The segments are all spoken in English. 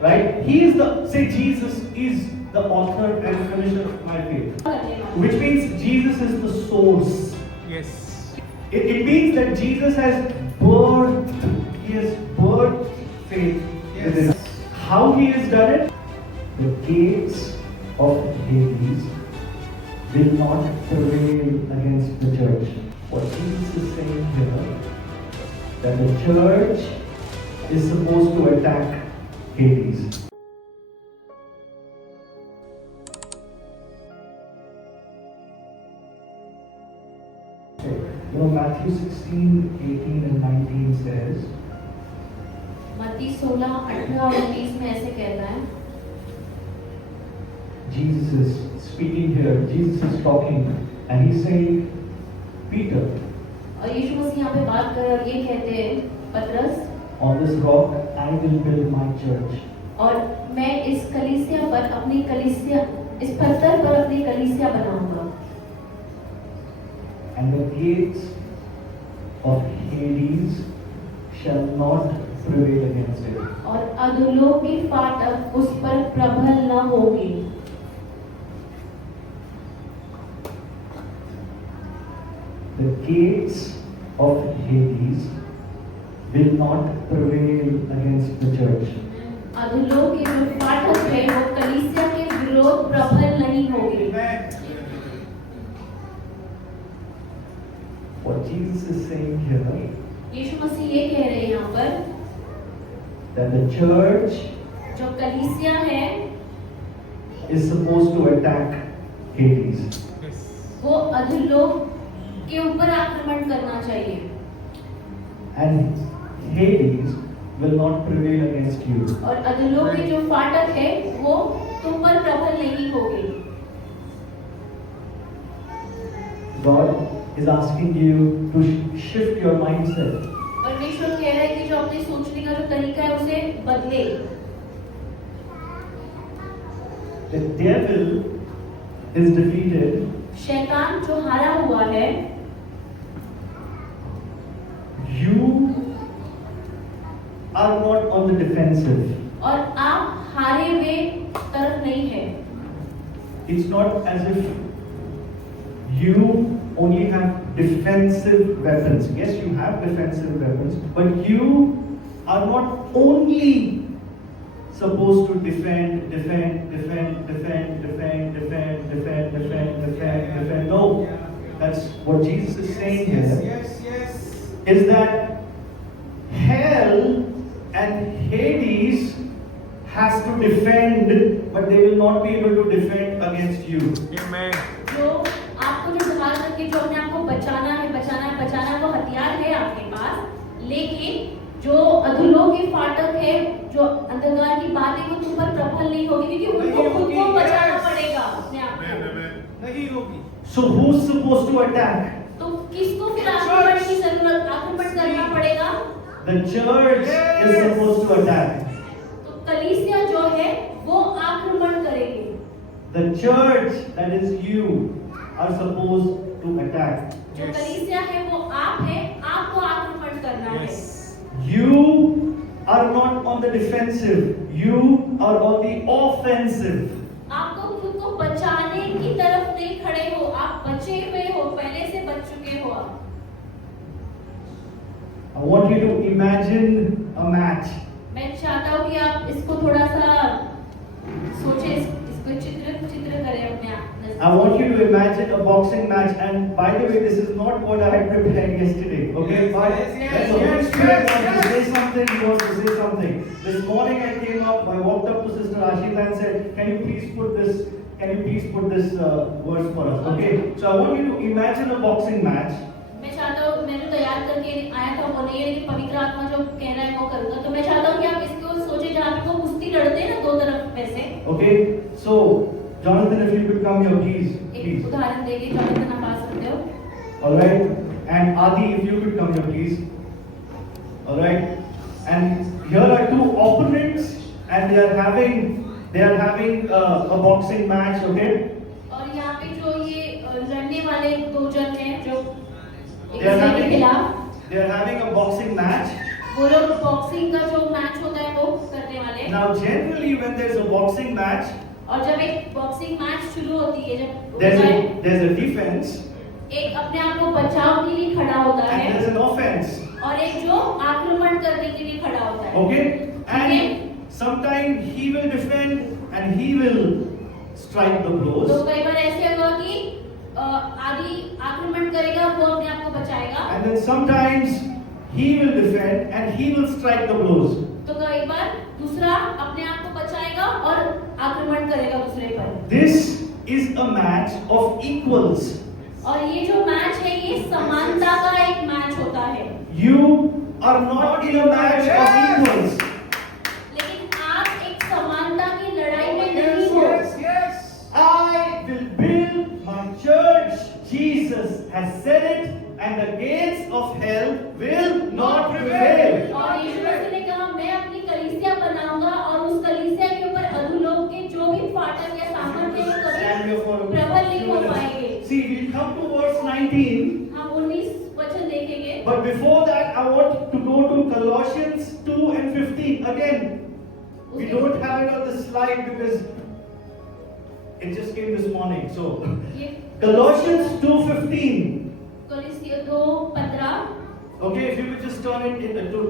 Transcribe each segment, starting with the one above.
Right? He is the, say Jesus is the author and finisher of my faith. Which means Jesus is the source. Yes. It means that Jesus has birthed, he has birthed faith within us. How he has done it? The gates of Hades will not prevail against the church. What Jesus is saying here, that the church is supposed to attack Hades. You know, Matthew 16, 18 and 19 says, मत्ती 16, 18 और 19 में ऐसे कहता है, Jesus is speaking here, Jesus is talking, and he's saying, Peter, और यीशु मसीह यहाँ पे बात कर रहे और ये कहते हैं, पतरस, on this rock I will build my church. और मैं इस कलीसिया पर अपनी कलीसिया, इस पत्थर पर अपनी कलीसिया बनाऊंगा, And the gates of Hades shall not prevail against it. और अधोलोक की फाटक उस पर प्रबल न होगी. The gates of Hades will not prevail against the church. अधोलोक की जो फाटक है वो कलीसिया के विरोध प्रबल नहीं होगी. What Jesus is saying here, यीशु मसीह ये कह रहे हैं यहाँ पर, that the church जो कलीसिया है is supposed to attack Hades. वो अधोलोक के ऊपर आक्रमण करना चाहिए. And Hades will not prevail against you. और अधोलोक की जो फाटक है वो तुम पर प्रबल नहीं होगी. God is asking you to shift your mindset. परमेश्वर कह रहा है कि जो अपने सोचने का जो तरीका है उसे बदले. The devil is defeated. शैतान जो हारा हुआ है, You are not on the defensive. और आप हारे हुए तरफ नहीं है. It's not as if you only have defensive weapons. Yes, you have defensive weapons, but you are not only supposed to defend. No, that's what Jesus is saying here. Is that hell and Hades has to defend, but they will not be able to defend against you. Amen. जो आपको जो ढाल करके जो अपने आप को बचाना है वो हथियार है आपके पास, लेकिन जो अधोलोक की फाटक है, जो अंधकार की बात है, वो तुम पर प्रबल नहीं होगी, क्योंकि उनको खुद को बचाना पड़ेगा अपने आप को. नहीं होगी. So who's supposed to attack? तो किसको फिर आक्रमण करना पड़ेगा? The church is supposed to attack. तो कलीसिया जो है वो आक्रमण करेगी. The church, that is you, are supposed to attack. जो कलीसिया है वो आप है, आपको आक्रमण करना है. You are not on the defensive. You are on the offensive. आपको खुद को बचाने की तरफ नहीं खड़े हो, आप बचे हुए हो, पहले से बच चुके हो आप. I want you to imagine a match. मैं चाहता हूँ कि आप इसको थोड़ा सा सोचें, इसको चित्र करें अपने आप. I want you to imagine a boxing match, and by the way, this is not what I had prepared yesterday. Okay, but when the Holy Spirit wants to say something, he wants to say something. This morning I came up, I walked up to Sister Ashita and said, "Can you please put this verse for us?" Okay, so I want you to imagine a boxing match. मैं चाहता हूँ, मैंने तैयार करके आया था वो नहीं है, लेकिन पवित्र आत्मा जो कह रहा है वो करूँगा. तो मैं चाहता हूँ कि आप इसको सोचें जहाँ पे वो कुश्ती लड़ते हैं ना दो तरफ में से. Okay, so Jonathan, if you could come here, please. एक उदाहरण देंगे, जॉनथन आप आ सकते हो. All right, and Adi, if you could come here, please. All right, and here are two opponents, and they are having a boxing match. Okay. और यहाँ पे जो ये लड़ने वाले दो जन हैं जो They are having a boxing match, वो लोग बॉक्सिंग का जो मैच होता है वो करने वाले हैं। Now, generally, when there's a boxing match, और जब एक बॉक्सिंग मैच शुरू होती है, जब there's a defense एक अपने आप को बचाव के लिए खड़ा होता and है there's an offense. और एक जो आक्रमण करने के लिए खड़ा होता है। Okay? Okay. And sometimes he will defend and he will strike the तो blows. कई बार ऐसे होगा कि आदि आक्रमण करेगा, वो अपने आप को बचाएगा। And then sometimes he will defend and he will strike the blows. तो कई बार दूसरा अपने आप को बचाएगा और आक्रमण करेगा दूसरे पर। This is a match of equals. और ये जो मैच है ये समानता का एक मैच होता है। You are not in a match of equals. लेकिन आप एक समानता की लड़ाई में नहीं हो। I will build my church. Jesus has said it, and the gates of hell will not prevail. और यीशु मसीह ने कहा मैं अपनी कलीसिया बनाऊंगा और उस कलीसिया के ऊपर अधोलोक के जो भी फाटक या सामर्थ्य है वो Stand कभी here for a प्रबल नहीं हो पाएंगे। See, we'll come to verse 19. हम 19 वचन देखेंगे। But before that, I want to go to Colossians 2 and 15. Again, we don't have it on the slide because it just came this morning. So, ये Colossians 2:15. कलीसिया 2:15। Okay, if you would just turn it do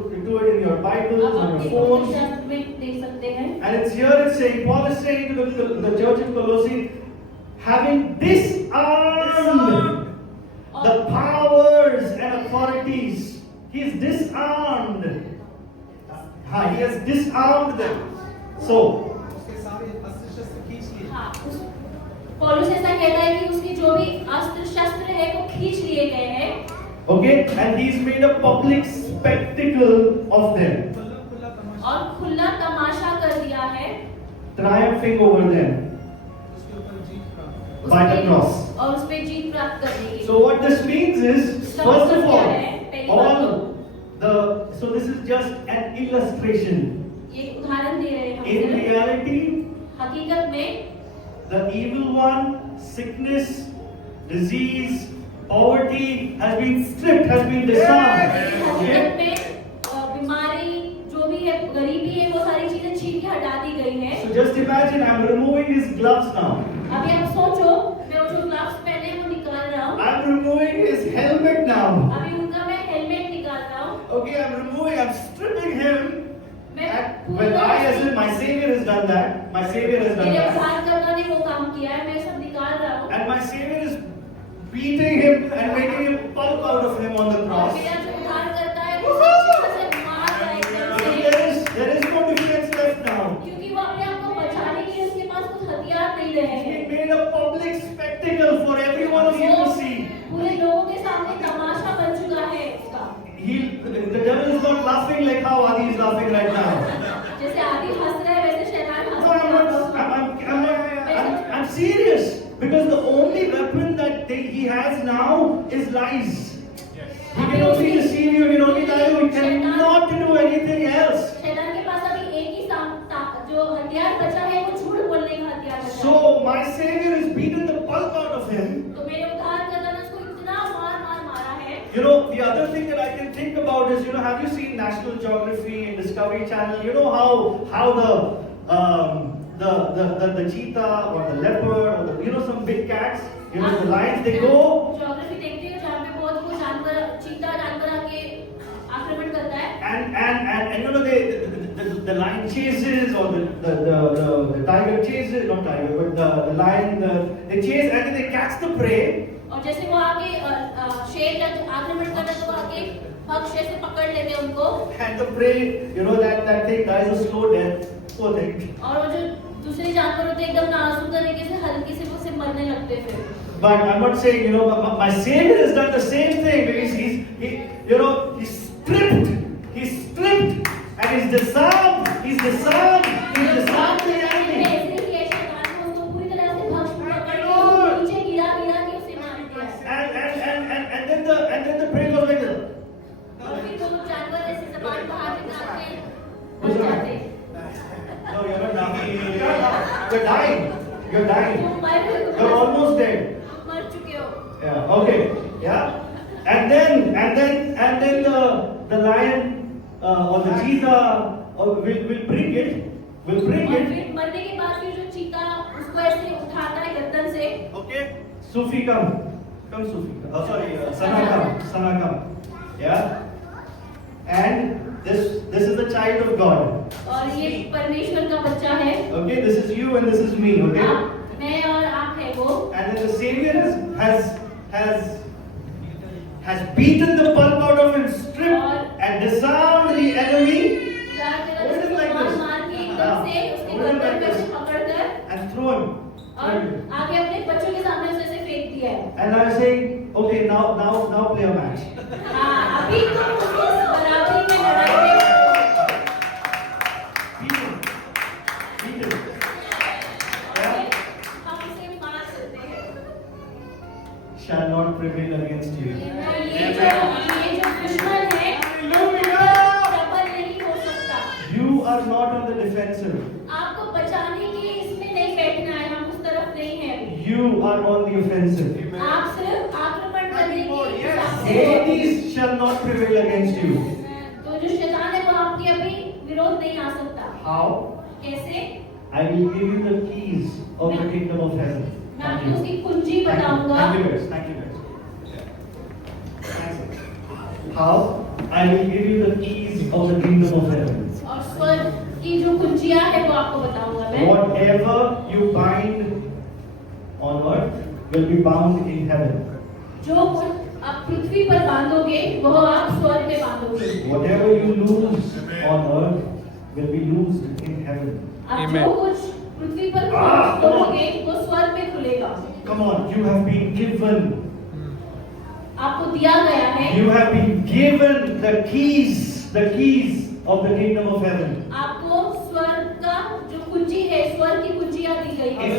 it in your Bibles, आप on अपने your phones. पवित्र में देख सकते हैं। And it's here it's saying, Paul is saying to the church in Colossae, having disarmed the powers and authorities. He's disarmed. He has disarmed them. So, हाँ, पौलुस ऐसा कहता है कि उसके जो भी अस्त्र शस्त्र है वो खींच लिए गए हैं। okay, and he's made a public spectacle of them, और खुला तमाशा कर दिया है triumphing over them by the cross. और उस पे जीत प्राप्त करने की। So what this means is, first of all, so this is just an illustration. ये उदाहरण दे रहे हैं In हम। reality, हकीकत में the evil one, sickness, disease, poverty has been stripped, has been disarmed. हकीकत Okay? में बीमारी जो भी है, गरीबी है, वो सारी चीजें छीन के हटा दी गई है। So just imagine, I'm removing his gloves now. अभी आप सोचो, मैं वो जो ग्लव्स पहने हैं वो निकाल रहा हूँ। I'm removing his helmet now. अभी उनका मैं हेलमेट निकाल रहा हूँ। Okay, I'm stripping him. मैं And when my Savior has done that, my Savior has done मेरे that. उद्धारकर्ता ने वो काम किया है, मैं सब निकाल रहा हूँ। And my Savior is beating him and making him pulp out of him on the और cross. मेरा जो उद्धारकर्ता है वो शिक्षा से मार रहा है एकदम Because से। there is no defense left now. क्योंकि वो अपने आप को बचाने के लिए उसके पास कुछ हथियार नहीं रहे He हैं। made a public spectacle for every one of you to see. पूरे लोगों के सामने तमाशा बन चुका है उसका। The devil is not laughing like how Adi is laughing right now. जैसे आदि हंस रहा है वैसे शैतान हंस No, रहा है। I'm serious. Because the only weapon that he has now is lies. He can only deceive you, he can only lie you, he cannot do anything else. शैतान के पास अभी एक ही जो हथियार बचा है वो झूठ बोलने का हथियार बचा है। So my Savior has beaten the pulp out of him. तो मेरे उद्धारकर्ता ने उसको इतना मारा है। You know, the other thing that I can think about is, have you seen National Geography and Discovery Channel? You know how the cheetah or the leopard or some big cats, the lions, they go. Geography देखते हो जहाँ पे बहुत वो जानवर चीता जानवर आके आक्रमण करता है। And the lion chases, or the tiger chases, not tiger, but the lion, they chase and then they catch the prey. और जैसे वो आगे शेर का आक्रमण करता है तो वो आगे भक्ष्य से पकड़ लेते हैं उनको। And the prey, that thing dies a slow death. Poor thing. और वो जो दूसरे जानवर होते हैं एकदम नाजुक तरीके से हल्की से उससे मरने लगते हैं फिर। But I'm not saying, my Savior has done the same thing. Because he's stripped, and he's disarmed the enemy. ऐसे ही है शैतान को उसको पूरी तरह से भक्ष्य में पकड़ के उसको नीचे गिरा के उसे मार दिया। And then the prey goes like this. और फिर दोनों जानवर ऐसे जबान बाहर निकाल के मर जाते हैं। No, you're not dying. You're dying. तुम मर गए, You're almost dead. मर चुके हो। Yeah. Okay. Yeah. And then the lion or the cheetah, or will bring it. Will bring और it. फिर मरने के बाद फिर जो चीता उसको ऐसे उठाता है गर्दन से। Okay. Sufi, come. Come, Sufi. Oh, sorry. Sana, come. Sana, come. Yeah. And this is the child of God. और ये परमेश्वर का बच्चा है। Okay. This is you and this is me. Okay. मैं और आप है वो। And then the Savior has beaten the pulp out of his strip and disarmed the enemy. hold it like this. मार के एकदम से उसके गर्दन पे से पकड़कर and throw him. और आगे अपने बच्चों के सामने उसे फेंक दिया है। And I was saying, okay, now play a match. हाँ, अभी तो उसको बराबरी में लड़ाई में Beat him. हम उसे मार सकते हैं। Shall not prevail against you. ये जो दुश्मन है, प्रबल नहीं हो सकता। You are not on the defensive. आपको बचाने के इसमें नहीं बैठना है, हम उस तरफ नहीं हैं अभी। You are on the offensive. आप सिर्फ आक्रमण करने के हिसाब से। Hades shall not prevail against you. तो जो शैतान है वो आपके अभी विरोध नहीं आ सकता। How? कैसे? I will give you the keys of the kingdom of heaven. मैं आपको उसकी कुंजी बताऊंगा। Thank you guys. Thank you guys. Thanks. How? I will give you the keys of the kingdom of heaven. और स्वर्ग की जो कुंजियां है वो आपको बताऊंगा मैं। Whatever you bind on earth will be bound in heaven. जो कुछ आप पृथ्वी पर बांधोगे वो आप स्वर्ग में बांधोगे। Whatever you lose on earth will be loosed in heaven. आप जो कुछ पृथ्वी पर खोलोगे वो स्वर्ग में खुलेगा। Come on, you have been given. आपको दिया गया है। You have been given the keys of the kingdom of heaven. आपको स्वर्ग का जो कुंजी है, स्वर्ग की कुंजियां दी गई है। If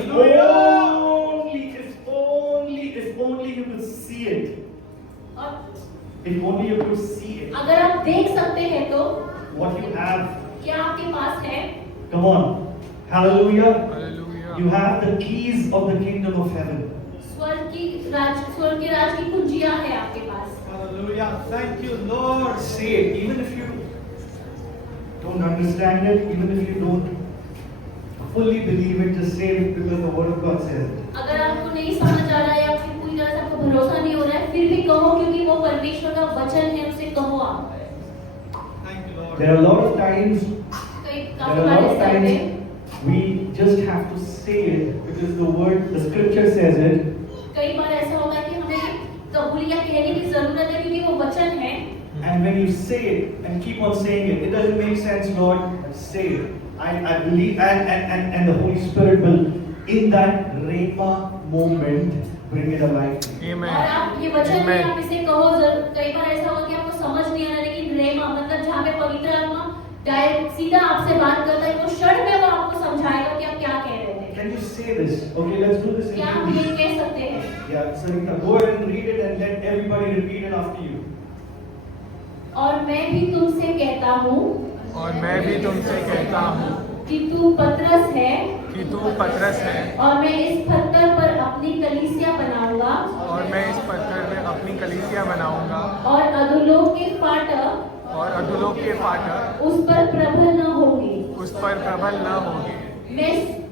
only you could see it. और If only you could see it. अगर आप देख सकते हैं तो What you have. क्या आपके पास है? Come on. Hallelujah. Hallelujah. You have the keys of the kingdom of heaven. स्वर्ग के राज की कुंजियां है आपके पास। Hallelujah. Thank you, Lord. Say it, even if you don't understand it, even if you don't fully believe it, just say it because the word of God says it. अगर आपको नहीं समझ आ रहा है या फिर पूरी तरह से आपको भरोसा नहीं हो रहा है, फिर भी कहो क्योंकि वो परमेश्वर का वचन है, उसे कहो आप। Thank you, Lord. There are a lot of times, काफी बार ऐसा होता है। we just have to say it because the scripture says it. कई बार ऐसा होता है कि हमें कबूलिया कहने की जरूरत है क्योंकि वो वचन है। And when you say it and keep on saying it, it doesn't make sense, Lord. Say it. I believe, and the Holy Spirit will, in that rhema moment, bring it alive. Amen. और आप ये वचन में आप इसे कहो जरूर। कई बार ऐसा होगा कि आपको समझ नहीं आ रहा, लेकिन रेमा मतलब जहाँ पे पवित्र आत्मा डायरेक्ट सीधा आपसे बात करता है, वो क्षण में वो आपको समझाएगा कि आप क्या कह रहे थे। Can you say this? Okay, let's do this. क्या आप ये कह सकते हैं? Yeah, Sarita, go ahead and read it and let everybody repeat it after you. और मैं भी तुमसे कहता हूँ और मैं भी तुमसे कहता हूँ कि तू पतरस है कि तू पतरस है और मैं इस पत्थर पर अपनी कलीसिया बनाऊंगा और मैं इस पत्थर में अपनी कलीसिया बनाऊंगा और अधोलोक के फाटक और अधोलोक के फाटक उस पर प्रबल न होंगे। उस पर प्रबल न होंगे।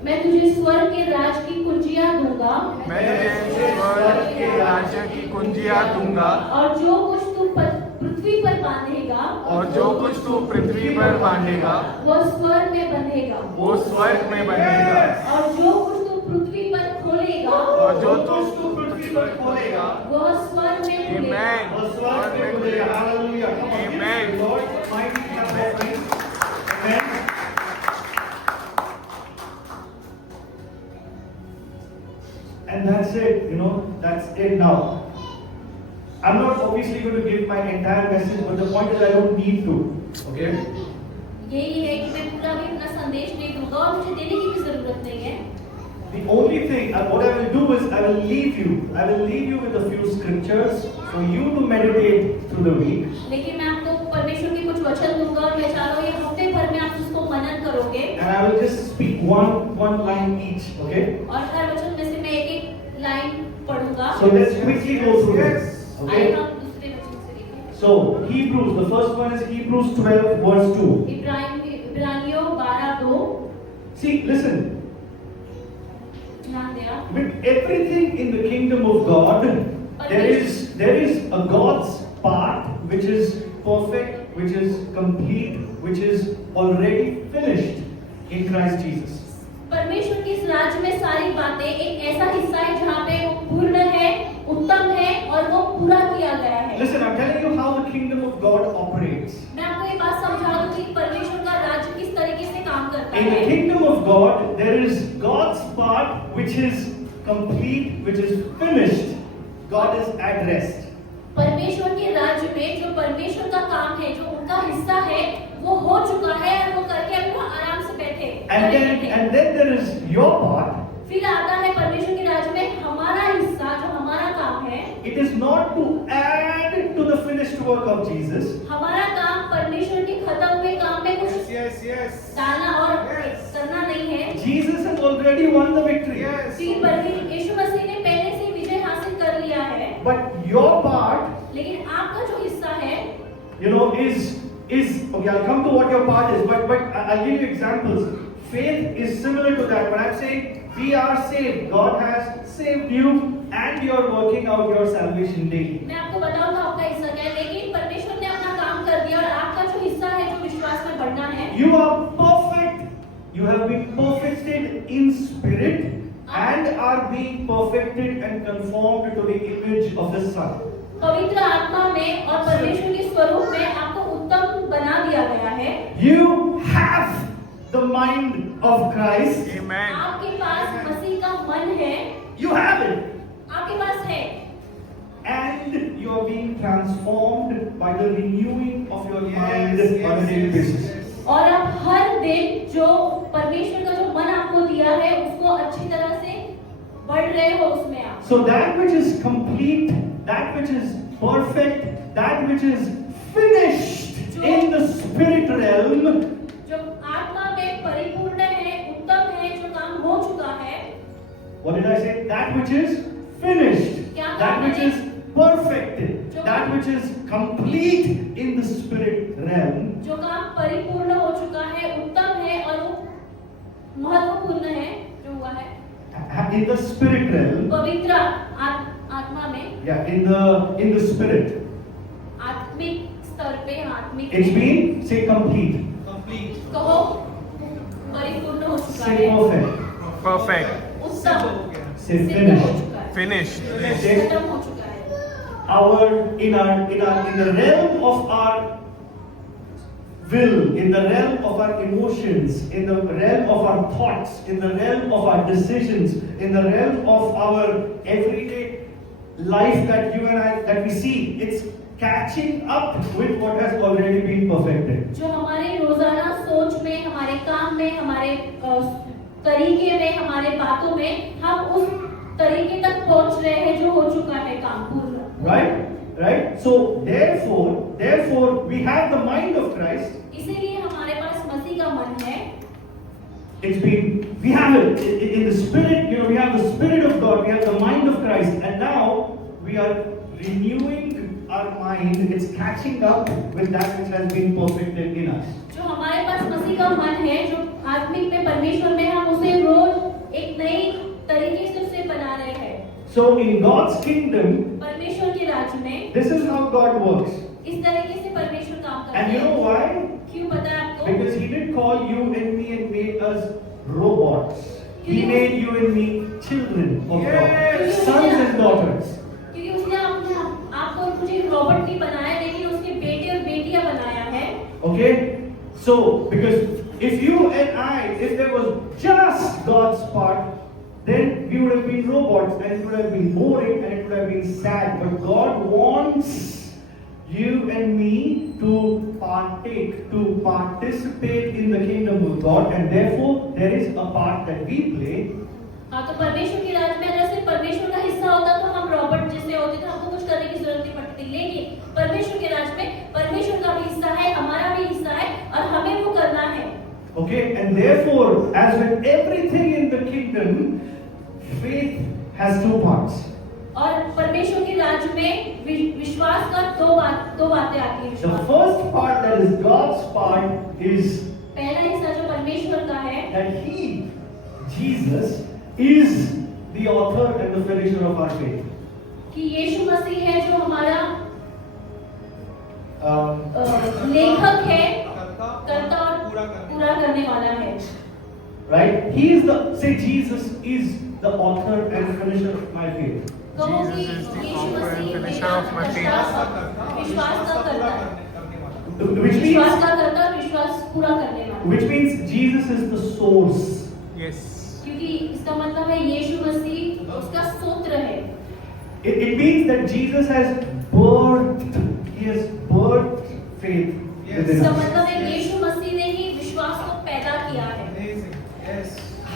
मैं तुझे स्वर्ग के राज की कुंजियां दूंगा। मैं तुझे स्वर्ग के राज्य की कुंजियां दूंगा और जो कुछ तू पृथ्वी पर बांधेगा और जो कुछ तू पृथ्वी पर बांधेगा वो स्वर्ग में बंधेगा। वो स्वर्ग में बंधेगा। और जो कुछ तू पृथ्वी पर खोलेगा और जो तू पृथ्वी पर खोलेगा वह स्वर्ग में खुलेगा। Amen. और स्वर्ग में खुलेगा। Hallelujah. Come on, give Amen. the Lord mighty clap of praise. Amen. And that's it, that's it now. I'm not obviously going to give my entire message, but the point is I don't need to. Okay? यही है कि मैं पूरा भी अपना संदेश नहीं दूंगा और मुझे देने की भी जरूरत नहीं है। The only thing, what I will do is I will leave you with a few scriptures for you to meditate through the week. लेकिन मैं आपको परमेश्वर के कुछ वचन दूंगा और मैं चाह रहा हूँ ये हफ्ते भर में आप उसको मनन करोगे। And I will just speak one line each, okay? और हर वचन में से मैं एक लाइन पढ़ूंगा। So let's quickly go through this, आइए okay? हम दूसरे वचन से देखें। So Hebrews, the first one is Hebrews 12 verse 2. इब्रानियों 12:2 See, listen. ध्यान दिया। With everything in the kingdom of God, there is a God's part which is perfect, which is complete, which is already finished in Christ Jesus. परमेश्वर के इस राज्य में सारी बातें एक ऐसा हिस्सा है जहाँ पे वो पूर्ण है, उत्तम है और वो पूरा किया गया है। Listen, I'm telling you how the kingdom of God operates. मैं आपको ये बात समझा दूं कि परमेश्वर का राज्य किस तरीके से काम करता In the है। kingdom of God, there is God's part which is complete, which is finished. God is at rest. परमेश्वर के राज्य में जो परमेश्वर का काम है, जो उनका हिस्सा है, वो हो चुका है और वो करके अब वो आराम से बैठे। And then there is your part. फिर आता है परमेश्वर के राज्य में हमारा हिस्सा, जो हमारा काम है। It is not to add to the finished work of Jesus. हमारा काम परमेश्वर के खत्म हुए काम में कुछ डालना और करना नहीं है। Jesus has already won the victory. फिर यीशु मसीह ने पहले से विजय हासिल कर लिया है। But your part, लेकिन आपका जो हिस्सा है, is okay. I'll come to what your part is, but I'll give you examples. Faith is similar to that. When I'm saying we are saved, God has saved you, and you're working out your salvation daily. मैं आपको बताऊंगा आपका हिस्सा क्या है, लेकिन परमेश्वर ने अपना काम कर दिया और आपका जो हिस्सा है, जो विश्वास में बढ़ना है, You are perfect. You have been perfected in spirit and are being perfected and conformed to the image of the Son. पवित्र आत्मा में और परमेश्वर के स्वरूप में आपको उत्तम बना दिया गया है। You have the mind of Christ. Amen. आपके पास मसीह का मन है, You have it. आपके पास है, And you are being transformed by the renewing of your mind on a daily basis. और आप हर दिन जो परमेश्वर का जो मन आपको दिया है उसको अच्छी तरह से बढ़ रहे हो उसमें आप। So that which is complete, that which is perfect, that which is finished in the spirit realm, जो आत्मा में परिपूर्ण है, उत्तम है, जो काम हो चुका है। what did I say? That which is finished, that which is perfected, that which is complete in the spirit realm. जो काम परिपूर्ण हो चुका है, उत्तम है और वो महत्वपूर्ण है, जो हुआ है In the spirit realm, पवित्र आत्मा में, yeah, in the spirit, आत्मिक स्तर पे, आत्मिक it's been, say, complete, कहो परिपूर्ण हो चुका say, है, perfect, Perfect. उत्तम say, सिद्ध हो finished. चुका है, Finished. Say, खत्म हो चुका है। in the realm of our will, in the realm of our emotions, in the realm of our thoughts, in the realm of our decisions, in the realm of our everyday life that you and I, that we see, it's catching up with what has already been perfected. जो हमारे रोजाना सोच में, हमारे काम में, हमारे तरीके में, हमारे बातों में हम उस तरीके तक पहुंच रहे हैं जो हो चुका है काम पूर्ण। Right? So therefore we have the mind of Christ. इसीलिए हमारे पास मसीह का मन है। We have it in the spirit, we have the spirit of God, we have the mind of Christ, and now we are renewing our mind. It's catching up with that which has been perfected in us. जो हमारे पास मसीह का मन है, जो आत्मिक में परमेश्वर में, हम उसे रोज एक नई तरीके से उसे बना रहे हैं। So in God's kingdom, परमेश्वर के राज्य में this is how God works. इस तरीके से परमेश्वर काम करता And you know है। why? क्यों पता है आपको? Because He didn't call you and me and made us robots. He made you and me children of God, sons and daughters. क्योंकि उसने आपको और मुझे रॉबर्ट नहीं बनाया, लेकिन उसके बेटे और बेटियां बनाया है। Okay? So, because if you and I, if there was just God's part, then we would have been robots and it would have been boring and it would have been sad. But God wants you and me to partake, to participate in the kingdom of God, and therefore there is a part that we play. हाँ, तो परमेश्वर के राज्य में अगर सिर्फ परमेश्वर का हिस्सा होता तो हम रॉबर्ट जैसे होते थे, हमको कुछ करने की जरूरत नहीं पड़ती थी। लेकिन परमेश्वर के राज्य में परमेश्वर का भी हिस्सा है, हमारा भी हिस्सा है और हमें वो करना है। Okay, and therefore, as with everything in the kingdom, faith has two parts. और परमेश्वर के राज्य में विश्वास विश्वास का दो बातें आती है The विश्वास। first part, that is God's part, is पहला हिस्सा जो परमेश्वर का है that He, Jesus, is the author and the finisher of our faith. कि यीशु मसीह है जो हमारा Um, लेखक है, कर्ता और पूरा करने वाला है। right? He is the, say Jesus is the author and finisher of my faith. कहो कि Jesus is the Yeshu author and Masih finisher of my faith. विश्वास का कर्ता है। Which विश्वास means, का कर्ता और विश्वास पूरा करने वाला। which means Jesus is the source. Yes. क्योंकि इसका मतलब है यीशु मसीह उसका सूत्र है। It means that Jesus has birthed, He has birthed faith within इसका us. मतलब है यीशु मसीह ने ही विश्वास को पैदा किया है।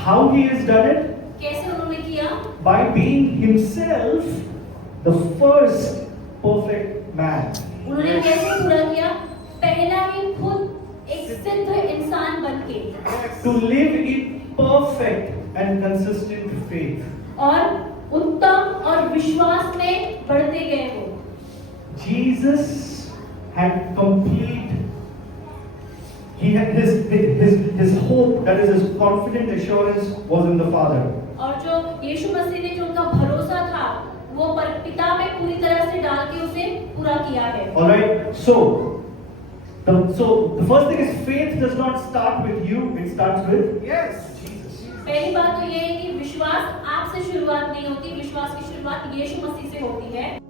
How He has done it? कैसे उन्होंने किया? By being Himself the first perfect man. उन्होंने कैसे पूरा किया? पहला ही खुद एक सिद्ध इंसान बनके To live in perfect and consistent faith. और उत्तम और विश्वास में बढ़ते गए हो। Jesus had complete, he had his hope, that is his confident assurance, was in the Father. और जो यीशु मसीह ने जो उनका भरोसा था वो पिता में पूरी तरह से डाल के उसे पूरा किया है। All right. So the first thing is faith does not start with you; it starts with Jesus. पहली बात तो ये है कि विश्वास आपसे शुरुआत नहीं होती, विश्वास की शुरुआत यीशु मसीह से होती है।